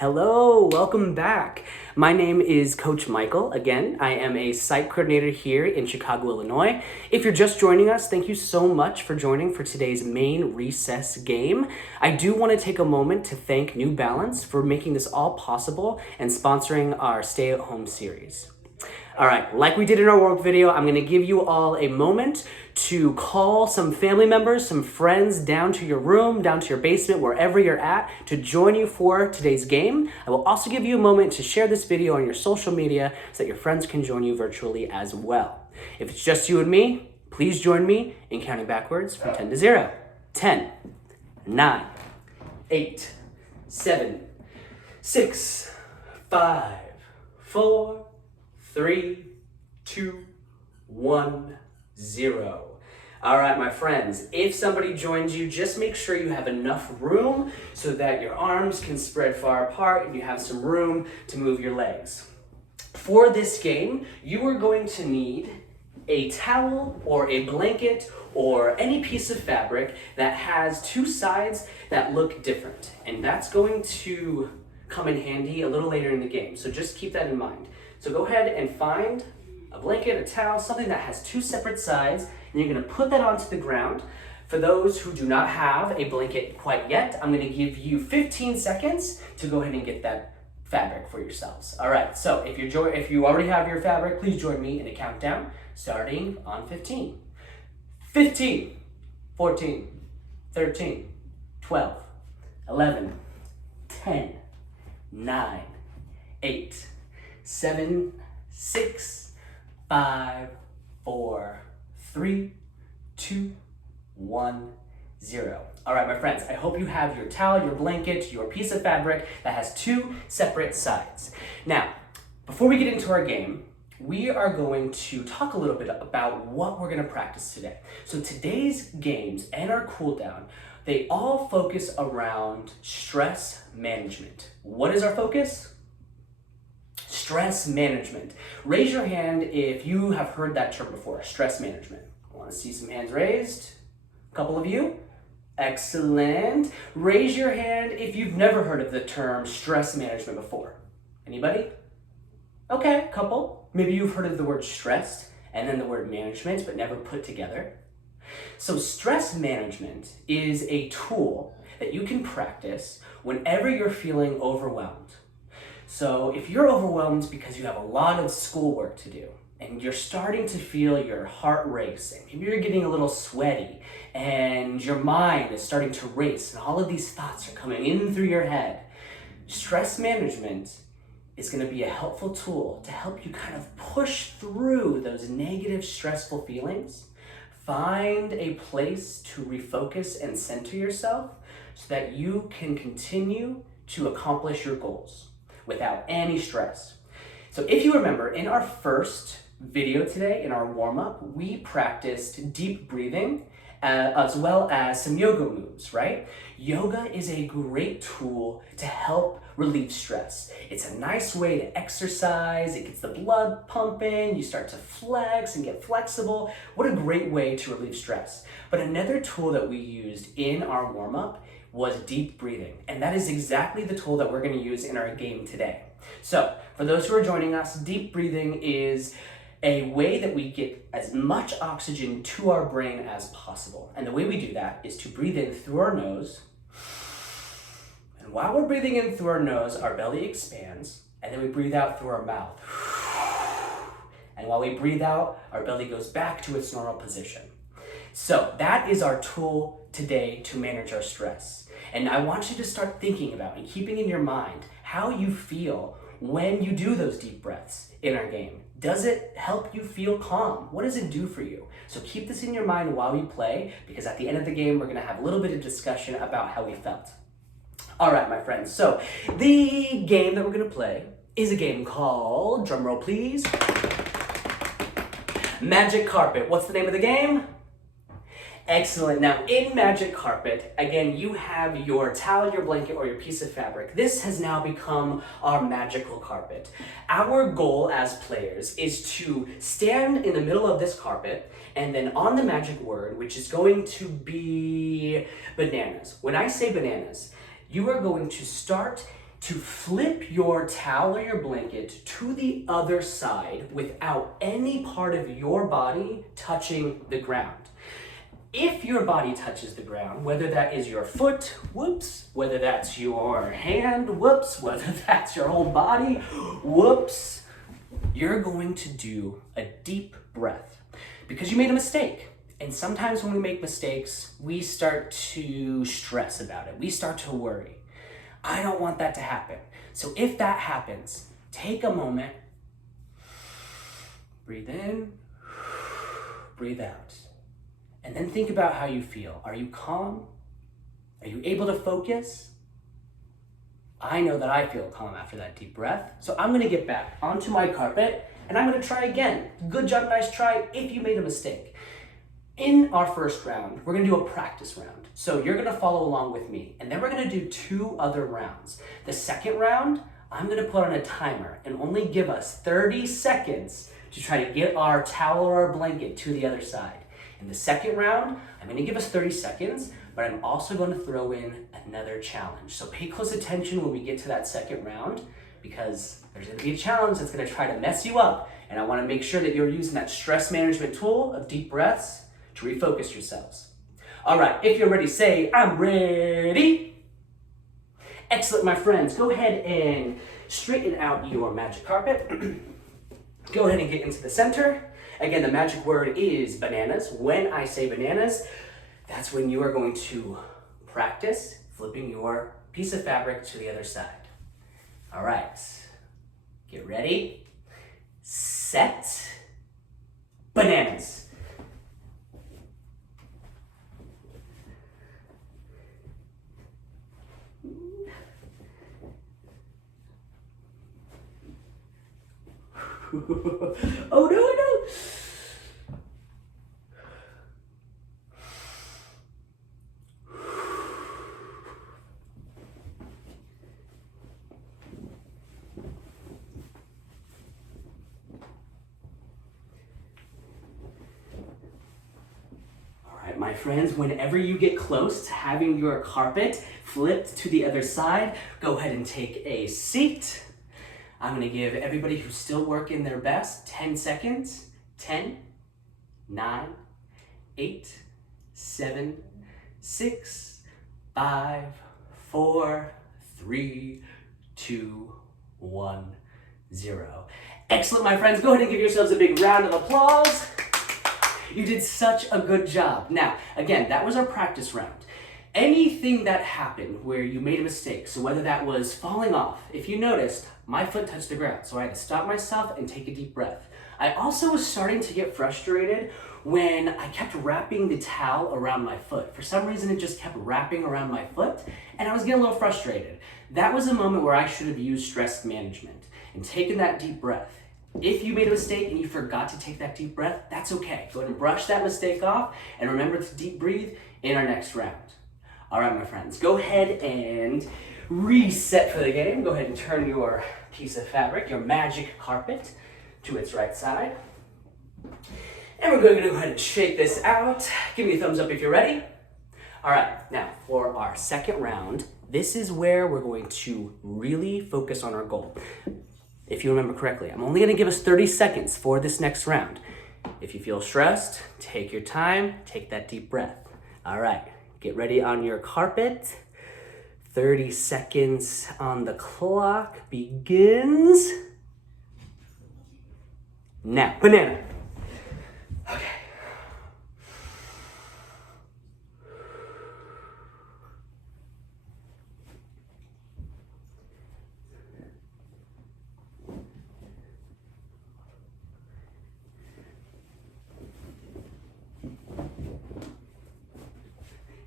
Hello, welcome back. My name is Coach Michael. Again, I am a site coordinator here in Chicago, Illinois. If you're just joining us, thank you so much for joining for today's main recess game. I do want to take a moment to thank New Balance for making this all possible and sponsoring our stay-at-home series. All right, like we did in our work video, I'm gonna give you all a moment to call some family members, some friends down to your room, down to your basement, wherever you're at, to join you for today's game. I will also give you a moment to share this video on your social media so that your friends can join you virtually as well. If it's just you and me, please join me in counting backwards from 10 to 0. 10, 9, 8, 7, 6, 5, 4, 3, 2, 1, 0. All right, my friends, if somebody joins you, just make sure you have enough room so that your arms can spread far apart and you have some room to move your legs. For this game, you are going to need a towel or a blanket or any piece of fabric that has two sides that look different. And that's going to come in handy a little later in the game, so just keep that in mind. So go ahead and find a blanket, a towel, something that has two separate sides, and you're gonna put that onto the ground. For those who do not have a blanket quite yet, I'm gonna give you 15 seconds to go ahead and get that fabric for yourselves. All right, so if you already have your fabric, please join me in a countdown, starting on 15. 15, 14, 13, 12, 11, 10, 9, 8, 7, 6, 5, 4, 3, 2, 1, 0. All right, my friends, I hope you have your towel, your blanket, your piece of fabric that has two separate sides. Now, before we get into our game, we are going to talk a little bit about what we're going to practice today. So today's games and our cool down, they all focus around stress management. What is our focus? Stress management. Raise your hand if you have heard that term before, stress management. I want to see some hands raised. A couple of you. Excellent. Raise your hand if you've never heard of the term stress management before. Anybody? Okay, a couple. Maybe you've heard of the word stress and then the word management, but never put together. So stress management is a tool that you can practice whenever you're feeling overwhelmed. So if you're overwhelmed because you have a lot of schoolwork to do and you're starting to feel your heart race and maybe you're getting a little sweaty and your mind is starting to race and all of these thoughts are coming in through your head, stress management is going to be a helpful tool to help you kind of push through those negative, stressful feelings, find a place to refocus and center yourself so that you can continue to accomplish your goals without any stress. So if you remember, in our first video today, in our warm-up, we practiced deep breathing as well as some yoga moves, right? Yoga is a great tool to help relieve stress. It's a nice way to exercise, it gets the blood pumping, you start to flex and get flexible. What a great way to relieve stress. But another tool that we used in our warm-up was deep breathing. And that is exactly the tool that we're going to use in our game today. So for those who are joining us, deep breathing is a way that we get as much oxygen to our brain as possible. And the way we do that is to breathe in through our nose. And while we're breathing in through our nose, our belly expands, and then we breathe out through our mouth. And while we breathe out, our belly goes back to its normal position. So that is our tool today to manage our stress. And I want you to start thinking about and keeping in your mind how you feel when you do those deep breaths in our game. Does it help you feel calm? What does it do for you? So keep this in your mind while we play, because at the end of the game, we're gonna have a little bit of discussion about how we felt. All right, my friends, so the game that we're gonna play is a game called, drumroll please, Magic Carpet. What's the name of the game? Excellent. Now in Magic Carpet, again, you have your towel, your blanket, or your piece of fabric. This has now become our magical carpet. Our goal as players is to stand in the middle of this carpet and then on the magic word, which is going to be bananas. When I say bananas, you are going to start to flip your towel or your blanket to the other side without any part of your body touching the ground. If your body touches the ground, whether that is your foot, whoops, whether that's your hand, whoops, whether that's your whole body, whoops, you're going to do a deep breath because you made a mistake. And sometimes when we make mistakes, we start to stress about it. We start to worry. I don't want that to happen. So if that happens, take a moment, breathe in, breathe out. And then think about how you feel. Are you calm? Are you able to focus? I know that I feel calm after that deep breath. So I'm gonna get back onto my carpet and I'm gonna try again. Good job, nice try if you made a mistake. In our first round, we're gonna do a practice round. So you're gonna follow along with me and then we're gonna do 2 other rounds. The second round, I'm gonna put on a timer and only give us 30 seconds to try to get our towel or our blanket to the other side. In the second round, I'm gonna give us 30 seconds, but I'm also gonna throw in another challenge. So pay close attention when we get to that second round because there's gonna be a challenge that's gonna try to mess you up. And I wanna make sure that you're using that stress management tool of deep breaths to refocus yourselves. All right, if you're ready, say, I'm ready. Excellent, my friends. Go ahead and straighten out your magic carpet. Go ahead and get into the center. Again, the magic word is bananas. When I say bananas, that's when you are going to practice flipping your piece of fabric to the other side. All right, get ready, set, bananas. Oh no. All right, my friends, whenever you get close to having your carpet flipped to the other side, go ahead and take a seat. I'm gonna give everybody who's still working their best 10 seconds. 10, 9, 8, 7, 6, 5, 4, 3, 2, 1, 0. Excellent, my friends. Go ahead and give yourselves a big round of applause. You did such a good job. Now, again, that was our practice round. Anything that happened where you made a mistake, so whether that was falling off, if you noticed, my foot touched the ground, so I had to stop myself and take a deep breath. I also was starting to get frustrated when I kept wrapping the towel around my foot. For some reason, it just kept wrapping around my foot, and I was getting a little frustrated. That was a moment where I should have used stress management and taken that deep breath. If you made a mistake and you forgot to take that deep breath, that's okay. Go ahead and brush that mistake off, and remember to deep breathe in our next round. All right, my friends, go ahead and reset for the game. Go ahead and turn your piece of fabric, your magic carpet, to its right side. And we're going to go ahead and shake this out. Give me a thumbs up if you're ready. All right, now for our second round, this is where we're going to really focus on our goal. If you remember correctly, I'm only going to give us 30 seconds for this next round. If you feel stressed, take your time, take that deep breath. All right, get ready on your carpet. 30 seconds on the clock begins. Now, banana. Okay.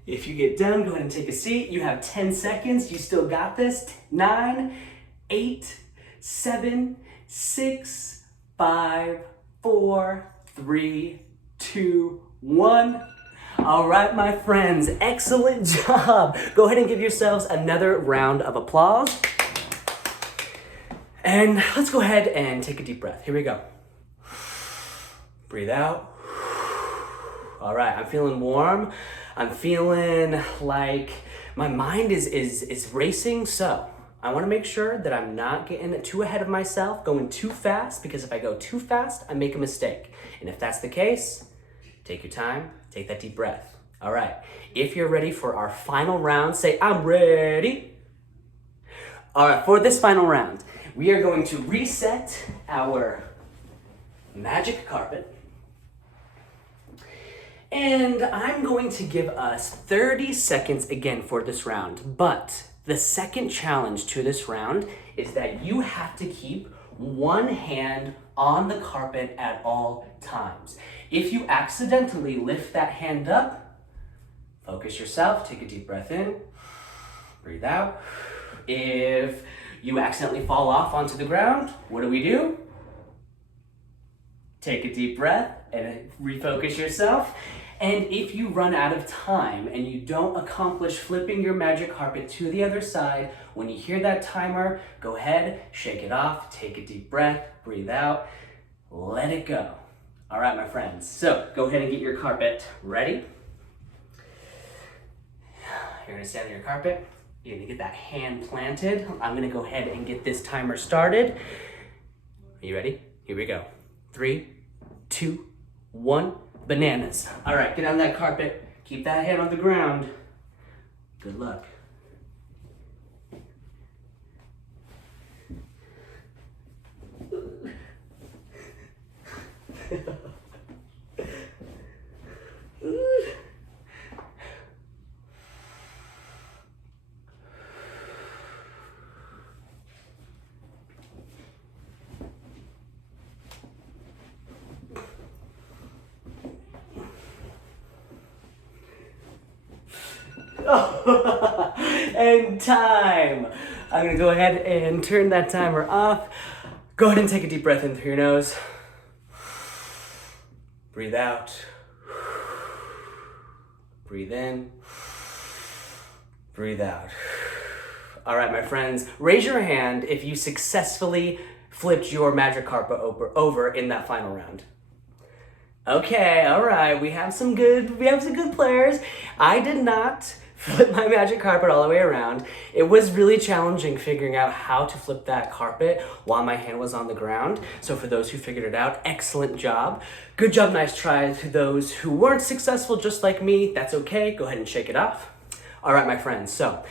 If you get done, go ahead and take a seat. You have 10 seconds. You still got this. 9, 8, 7, 6, 5, 4, 3, 2, 1. All right, my friends, excellent job. Go ahead and give yourselves another round of applause. And let's go ahead and take a deep breath. Here we go. Breathe out. All right, I'm feeling warm. I'm feeling like my mind is racing. So I want to make sure that I'm not getting too ahead of myself, going too fast, because if I go too fast, I make a mistake. And if that's the case, take your time, take that deep breath. All right, if you're ready for our final round, say, I'm ready. All right, for this final round, we are going to reset our magic carpet. And I'm going to give us 30 seconds again for this round. But the second challenge to this round is that you have to keep one hand on the carpet at all times. If you accidentally lift that hand up, focus yourself, take a deep breath in, breathe out. If you accidentally fall off onto the ground, what do? Take a deep breath and refocus yourself. And if you run out of time and you don't accomplish flipping your magic carpet to the other side, when you hear that timer, go ahead, shake it off, take a deep breath, breathe out, let it go. All right, my friends. So go ahead and get your carpet ready. You're gonna stand on your carpet. You're gonna get that hand planted. I'm gonna go ahead and get this timer started. Are you ready? Here we go. 3, 2, 1, bananas. All right, get on that carpet. Keep that head on the ground. Good luck. And time. I'm gonna go ahead and turn that timer off. Go ahead and take a deep breath in through your nose. Breathe out. Breathe in. Breathe out. All right, my friends, raise your hand if you successfully flipped your magic carpet over in that final round. Okay, all right, we have some good players. I did not flip my magic carpet all the way around. It was really challenging figuring out how to flip that carpet while my hand was on the ground. So for those who figured it out, excellent job. Good job, nice try. To those who weren't successful just like me, that's okay, go ahead and shake it off. All right, my friends, so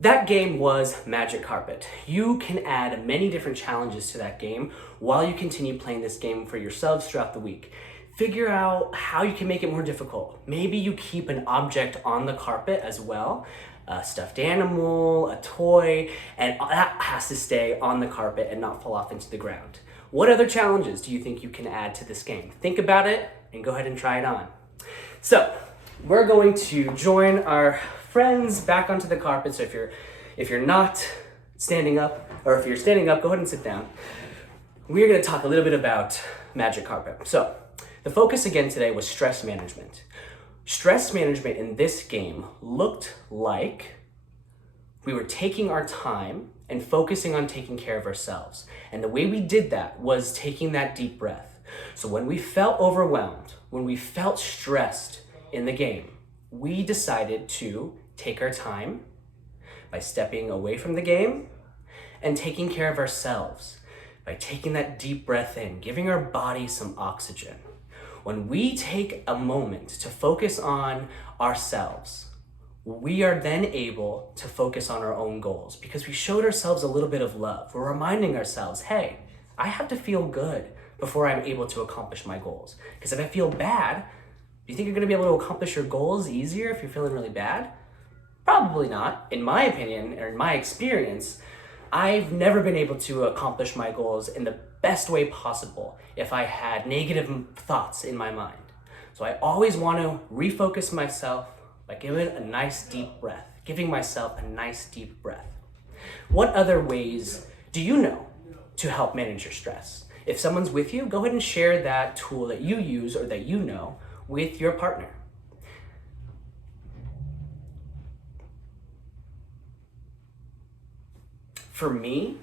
that game was Magic Carpet. You can add many different challenges to that game while you continue playing this game for yourselves throughout the week. Figure out how you can make it more difficult. Maybe you keep an object on the carpet as well, a stuffed animal, a toy, and that has to stay on the carpet and not fall off into the ground. What other challenges do you think you can add to this game? Think about it and go ahead and try it on. So we're going to join our friends back onto the carpet. So if you're not standing up, or if you're standing up, go ahead and sit down. We're gonna talk a little bit about Magic Carpet. So the focus again today was stress management. Stress management in this game looked like we were taking our time and focusing on taking care of ourselves. And the way we did that was taking that deep breath. So when we felt overwhelmed, when we felt stressed in the game, we decided to take our time by stepping away from the game and taking care of ourselves by taking that deep breath in, giving our body some oxygen. When we take a moment to focus on ourselves, we are then able to focus on our own goals because we showed ourselves a little bit of love. We're reminding ourselves, hey, I have to feel good before I'm able to accomplish my goals. Because if I feel bad, do you think you're gonna be able to accomplish your goals easier if you're feeling really bad? Probably not. In my opinion, or in my experience, I've never been able to accomplish my goals in the best way possible if I had negative thoughts in my mind. So I always want to refocus myself by giving a nice deep breath, giving myself a nice deep breath. What other ways do you know to help manage your stress? If someone's with you, go ahead and share that tool that you use or that you know with your partner. For me,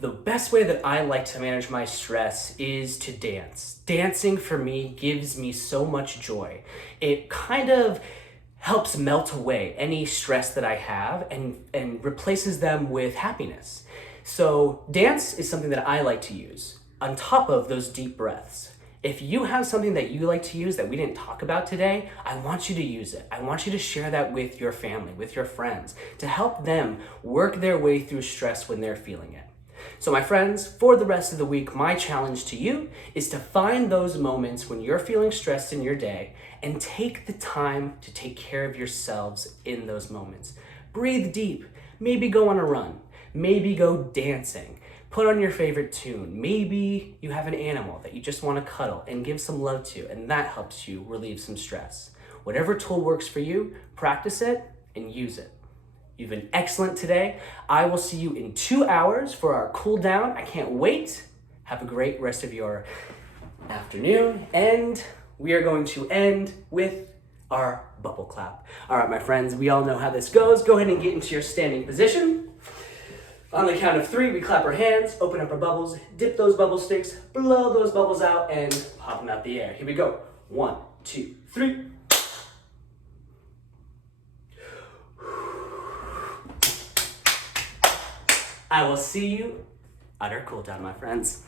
the best way that I like to manage my stress is to dance. Dancing for me gives me so much joy. It kind of helps melt away any stress that I have and replaces them with happiness. So dance is something that I like to use on top of those deep breaths. If you have something that you like to use that we didn't talk about today, I want you to use it. I want you to share that with your family, with your friends, to help them work their way through stress when they're feeling it. So my friends, for the rest of the week, my challenge to you is to find those moments when you're feeling stressed in your day and take the time to take care of yourselves in those moments. Breathe deep, maybe go on a run, maybe go dancing, put on your favorite tune. Maybe you have an animal that you just want to cuddle and give some love to, and that helps you relieve some stress. Whatever tool works for you, practice it and use it. You've been excellent today. I will see you in 2 hours for our cool down. I can't wait. Have a great rest of your afternoon. And we are going to end with our bubble clap. All right, my friends, we all know how this goes. Go ahead and get into your standing position. On the count of 3, we clap our hands, open up our bubbles, dip those bubble sticks, blow those bubbles out, and pop them out the air. Here we go. 1, 2, 3. I will see you at our cool down, my friends.